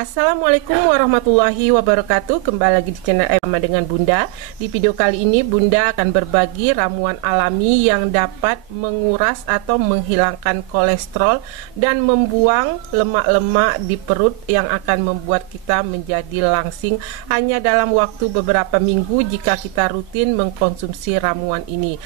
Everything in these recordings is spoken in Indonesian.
Assalamualaikum warahmatullahi wabarakatuh. Kembali lagi di channel Emma dengan Bunda. Di video kali ini Bunda akan berbagi ramuan alami yang dapat menguras atau menghilangkan kolesterol dan membuang lemak-lemak di perut yang akan membuat kita menjadi langsing hanya dalam waktu beberapa minggu jika kita rutin mengkonsumsi ramuan ini.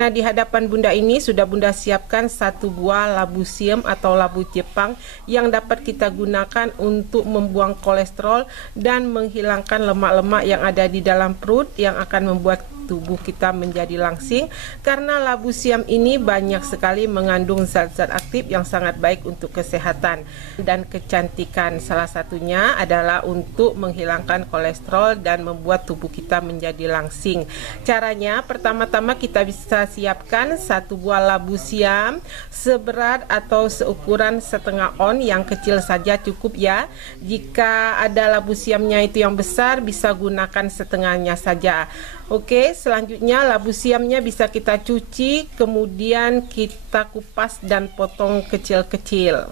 Nah, di hadapan Bunda ini sudah Bunda siapkan satu buah labu siam atau labu Jepang yang dapat kita gunakan untuk membuang kolesterol dan menghilangkan lemak-lemak yang ada di dalam perut yang akan membuat tubuh kita menjadi langsing, karena labu siam ini banyak sekali mengandung zat-zat aktif yang sangat baik untuk kesehatan dan kecantikan. Salah satunya adalah untuk menghilangkan kolesterol dan membuat tubuh kita menjadi langsing. Caranya, pertama-tama kita bisa siapkan satu buah labu siam seberat atau seukuran setengah on, yang kecil saja cukup ya. Jika ada labu siamnya itu yang besar, bisa gunakan setengahnya saja. Oke, selanjutnya labu siamnya bisa kita cuci, kemudian kita kupas dan potong kecil-kecil.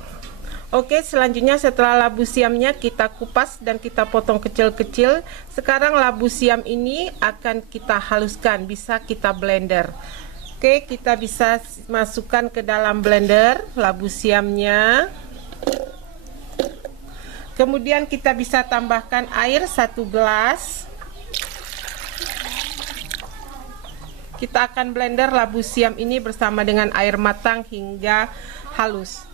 Oke, selanjutnya setelah labu siamnya kita kupas dan kita potong kecil-kecil, sekarang labu siam ini akan kita haluskan, bisa kita blender. Oke, kita bisa masukkan ke dalam blender labu siamnya. Kemudian kita bisa tambahkan air 1 gelas. Kita akan blender labu siam ini bersama dengan air matang hingga halus.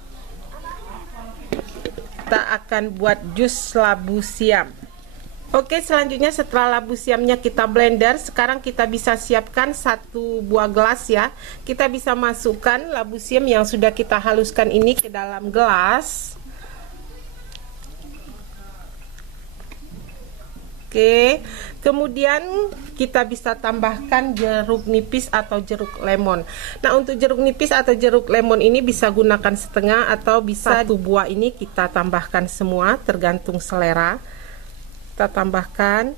Kita akan buat jus labu siam. Oke, selanjutnya setelah labu siamnya kita blender, sekarang kita bisa siapkan satu buah gelas ya. Kita bisa masukkan labu siam yang sudah kita haluskan ini ke dalam gelas. Oke, kemudian kita bisa tambahkan jeruk nipis atau jeruk lemon. Nah, untuk jeruk nipis atau jeruk lemon ini bisa gunakan setengah atau bisa satu buah ini kita tambahkan semua, tergantung selera. Kita tambahkan.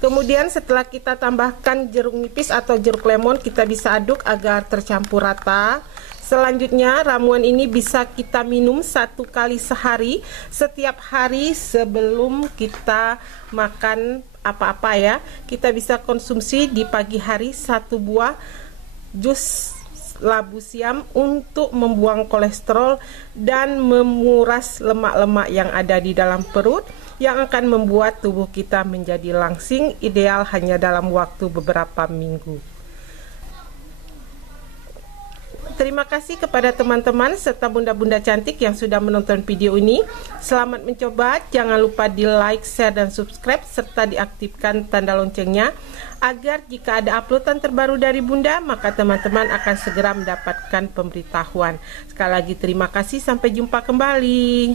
Kemudian setelah kita tambahkan jeruk nipis atau jeruk lemon, kita bisa aduk agar tercampur rata. Selanjutnya, ramuan ini bisa kita minum 1 kali sehari, setiap hari sebelum kita makan apa-apa ya. Kita bisa konsumsi di pagi hari 1 buah jus labu siam untuk membuang kolesterol dan menguras lemak-lemak yang ada di dalam perut yang akan membuat tubuh kita menjadi langsing, ideal hanya dalam waktu beberapa minggu. Terima kasih kepada teman-teman serta bunda-bunda cantik yang sudah menonton video ini. Selamat mencoba, jangan lupa di like, share, dan subscribe serta diaktifkan tanda loncengnya agar jika ada uploadan terbaru dari Bunda, maka teman-teman akan segera mendapatkan pemberitahuan. Sekali lagi terima kasih, sampai jumpa kembali.